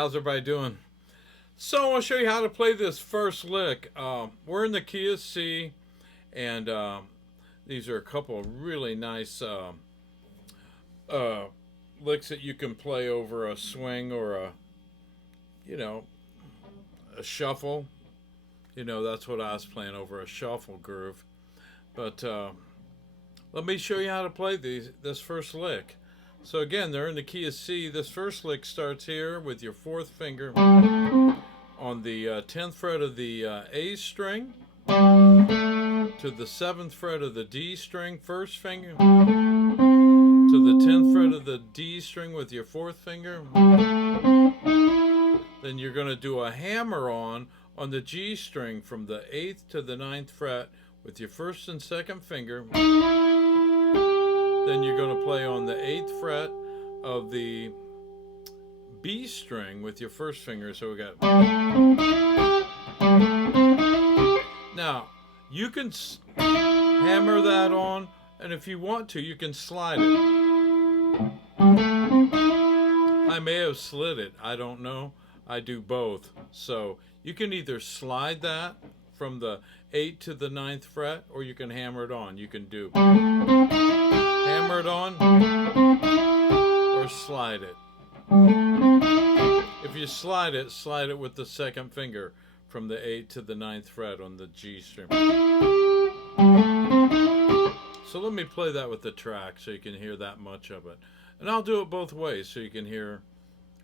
how's everybody doing? So I want to show you how to play this first lick. We're in the key of C, and these are a couple of really nice licks that you can play over a swing or a shuffle. That's what I was playing over, a shuffle groove. But let me show you how to play this first lick. So again, they're in the key of C. This first lick starts here with your fourth finger on the 10th fret of the A string to the 7th fret of the D string, first finger, to the 10th fret of the D string with your fourth finger. Then you're going to do a hammer on the G string from the 8th to the 9th fret with your first and second finger. Then you're going to play on the 8th fret of the B string with your first finger. So we got. Now, you can hammer that on, and if you want to, you can slide it. I may have slid it. I don't know. I do both. So you can either slide that from the 8th to the 9th fret, or you can hammer it on. You can do hammer it on or slide it. If you slide it with the second finger from the 8th to the 9th fret on the G string. So let me play that with the track so you can hear that much of it. And I'll do it both ways so you can hear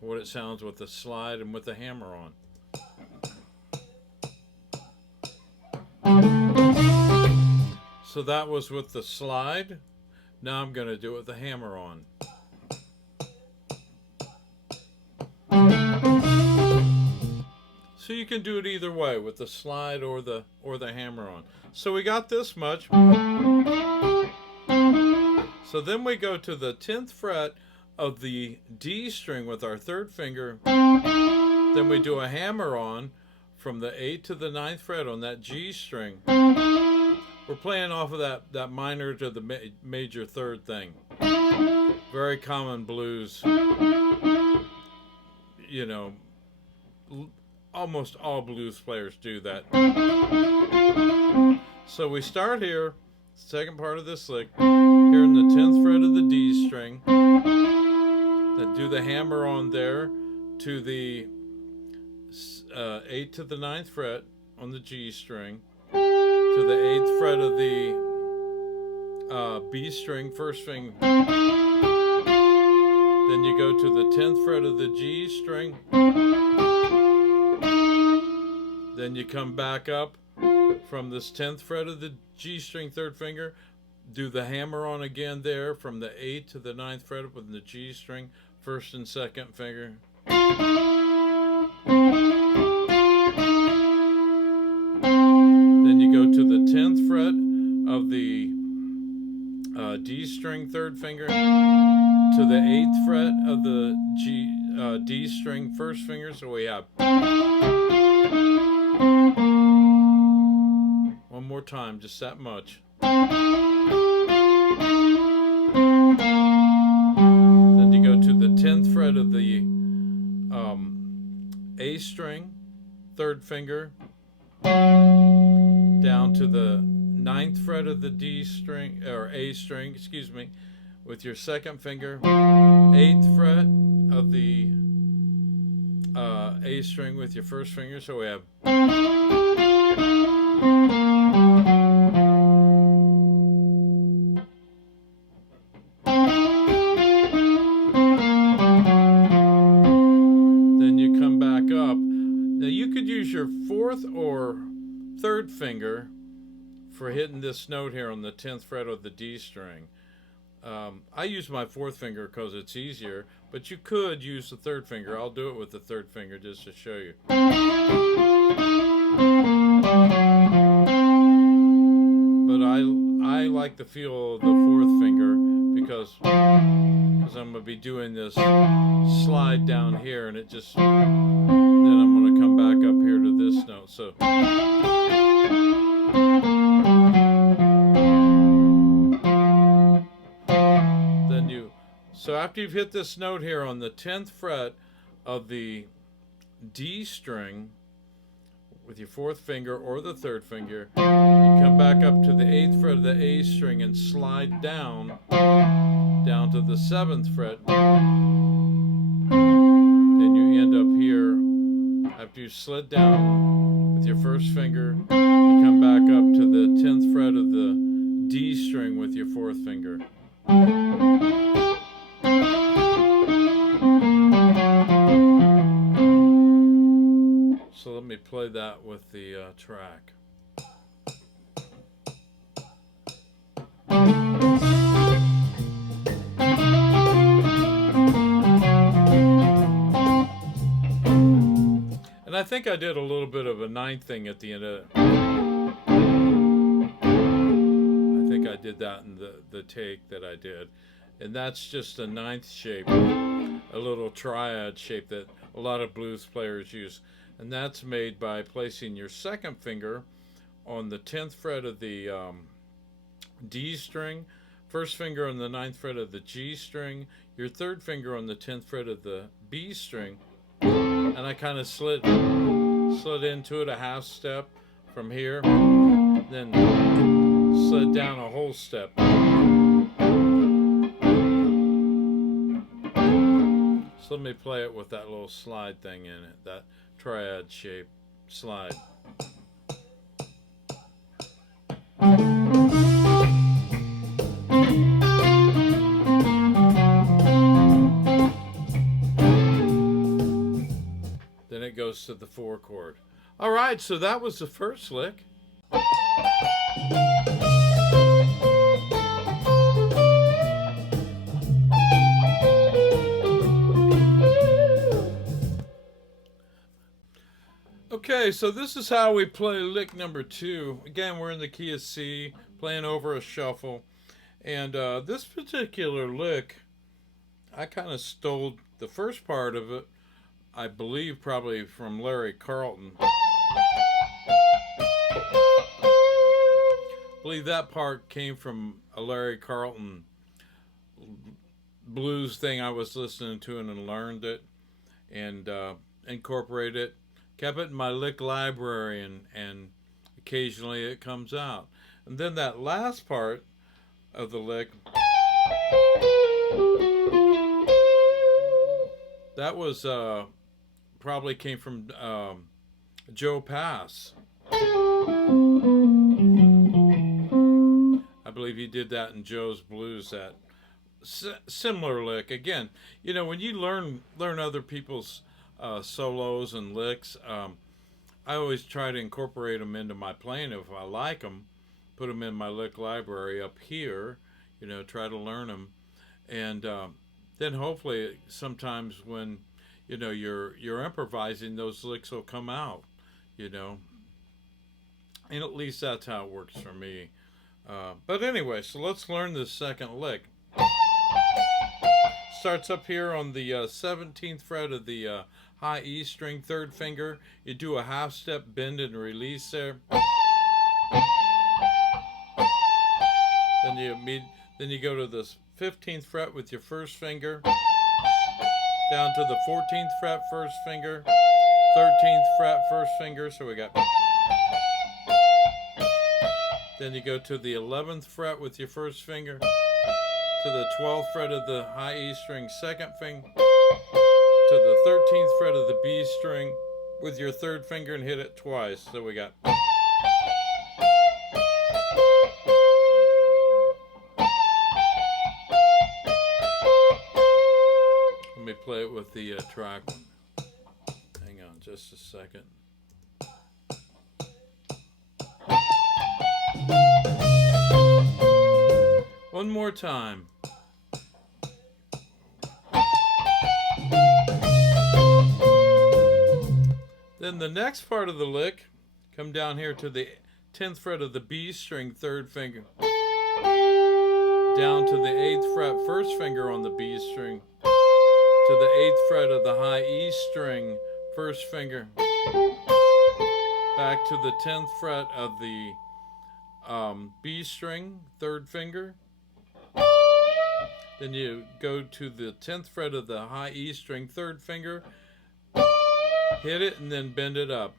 what it sounds with the slide and with the hammer on. So that was with the slide. Now I'm going to do it with the hammer on. So you can do it either way, with the slide or the hammer on. So we got this much. So then we go to the 10th fret of the D string with our third finger. Then we do a hammer on from the 8th to the 9th fret on that G string. We're playing off of that minor to the major third thing. Very common blues. Almost all blues players do that. So we start here, second part of this lick, here in the 10th fret of the D string. Then do the hammer on there to the 8th to the 9th fret on the G string, to the 8th fret of the B string, first finger. Then you go to the 10th fret of the G string. Then you come back up from this 10th fret of the G string, third finger. Do the hammer on again there from the 8th to the 9th fret with the G string, first and second finger. Then you go to the 10th fret of the D string, third finger, to the 8th fret of the D string, first finger. So we have one more time, just that much. Then you go to the 10th fret of the A string, third finger, down to the 9th fret of the D string, or A string, excuse me, with your second finger, 8th fret of the A string with your first finger. So we have. Then you come back up. Now you could use your fourth or third finger for hitting this note here on the 10th fret of the D string. I use my fourth finger because it's easier, but you could use the third finger. I'll do it with the third finger just to show you. But I like the feel of the fourth finger because I'm going to be doing this slide down here, and it just, then I'm going to come back up here to this note. So. So after you've hit this note here on the 10th fret of the D string with your 4th finger or the 3rd finger. You come back up to the 8th fret of the A string and slide down to the 7th fret. Then you end up here. After you slid down with your 1st finger, you come back up to the 10th fret of the D string with your 4th finger. So let me play that with the track. And I think I did a little bit of a 9th thing at the end of it. I think I did that in the take that I did. And that's just a 9th shape, a little triad shape that a lot of blues players use. And that's made by placing your 2nd finger on the 10th fret of the D string, 1st finger on the 9th fret of the G string, your 3rd finger on the 10th fret of the B string, and I kind of slid into it a half step from here, then slid down a whole step. So let me play it with that little slide thing in it, that triad shape slide. Then it goes to the 4 chord. All right, so that was the first lick. Okay, so this is how we play lick number 2. Again, we're in the key of C, playing over a shuffle. And this particular lick, I kind of stole the first part of it, I believe probably from Larry Carlton. I believe that part came from a Larry Carlton blues thing I was listening to and learned it and incorporated it. Kept it in my lick library, and occasionally it comes out. And then that last part of the lick, that was probably came from Joe Pass. I believe he did that in Joe's Blues, that similar lick. Again, you know, when you learn other people's solos and licks, I always try to incorporate them into my playing. If I like them, put them in my lick library up here, you know, try to learn them. And then hopefully sometimes when, you know, you're improvising, those licks will come out, you know. And at least that's how it works for me. But anyway, so let's learn this second lick. Starts up here on the 17th fret of the high E string, 3rd finger. You do a half step bend and release there. Then you go to the 15th fret with your 1st finger, down to the 14th fret, 1st finger, 13th fret, 1st finger. So we got. Then you go to the 11th fret with your 1st finger, to the 12th fret of the high E string, 2nd finger, to the 13th fret of the B string with your 3rd finger and hit it twice. So we got. Let me play it with the track. Hang on just a second. One more time. Then the next part of the lick, come down here to the 10th fret of the B string, 3rd finger, down to the 8th fret, 1st finger on the B string, to the 8th fret of the high E string, 1st finger, back to the 10th fret of the B string, 3rd finger. Then you go to the 10th fret of the high E string, 3rd finger, Hit it and then bend it up.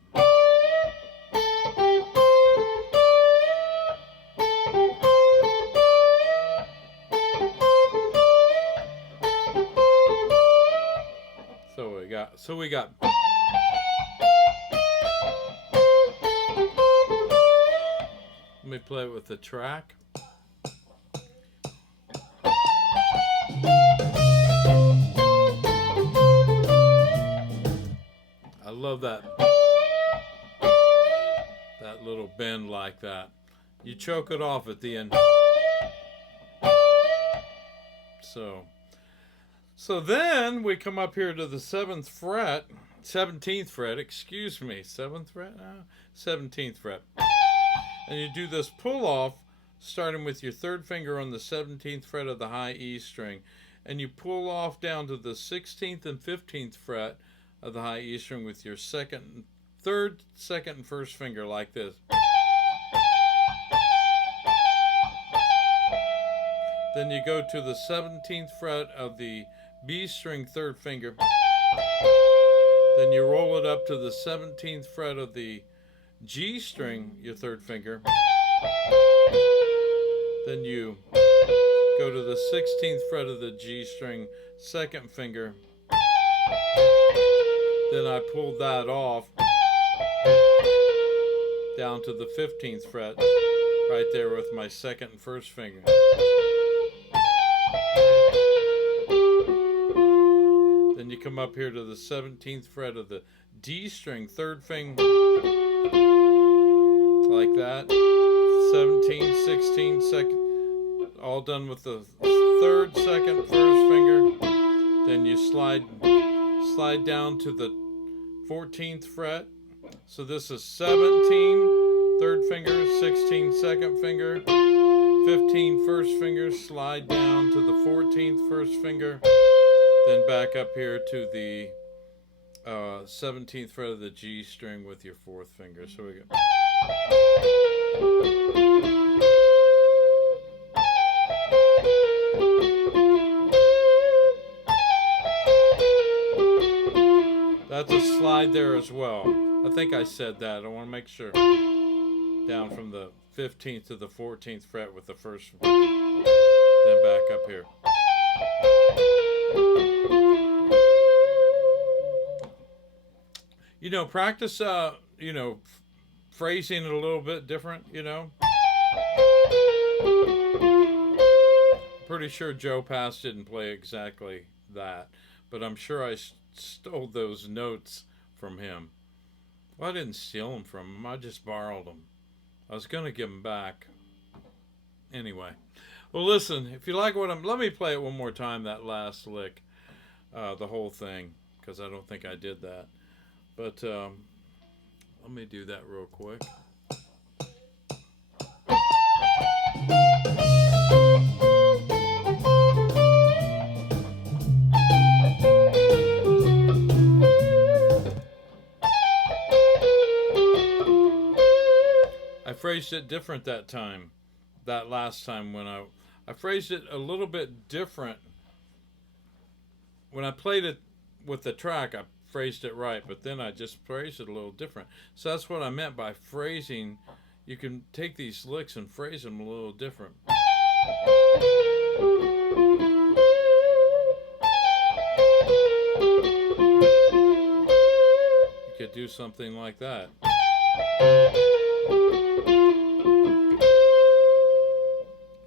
So we got let me play it with the track. I love that little bend like that. You choke it off at the end. So then we come up here to the 17th fret, excuse me, 7th fret? 17th fret. And you do this pull off starting with your third finger on the 17th fret of the high E string. And you pull off down to the 16th and 15th fret of the high E string with your third, second, and first finger like this. Then you go to the 17th fret of the B string third finger. Then you roll it up to the 17th fret of the G string, your third finger. Then you go to the 16th fret of the G string, second finger. Then I pulled that off down to the 15th fret, right there with my second and first finger. Then you come up here to the 17th fret of the D string, third finger, like that. 17, 16, second, all done with the third, second, first finger. Then you slide down to the 14th fret. So this is 17, third finger, 16, second finger, 15, first finger, slide down to the 14th, first finger. Then back up here to the 17th fret of the G string with your fourth finger. So we go. That's a slide there as well. I think I said that. I want to make sure. Down from the 15th to the 14th fret with the first one. Then back up here. You know, practice, phrasing it a little bit different, Pretty sure Joe Pass didn't play exactly that, but I'm sure I stole those notes from him. Well, I didn't steal them from him. I just borrowed them. I was going to give them back. Anyway. Well, listen, if you like let me play it one more time, that last lick, the whole thing, because I don't think I did that. But let me do that real quick. I phrased it different that time, that last time when I phrased it a little bit different. When I played it with the track, I phrased it right, but then I just phrased it a little different. So that's what I meant by phrasing. You can take these licks and phrase them a little different. You could do something like that.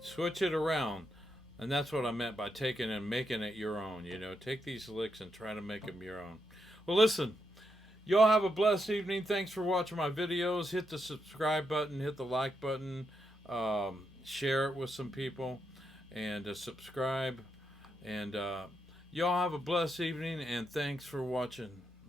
Switch it around. And that's what I meant by taking and making it your own. Take these licks and try to make them your own. Well, listen, y'all have a blessed evening. Thanks for watching my videos. Hit the subscribe button, hit the like button, share it with some people, and subscribe. And y'all have a blessed evening, and thanks for watching.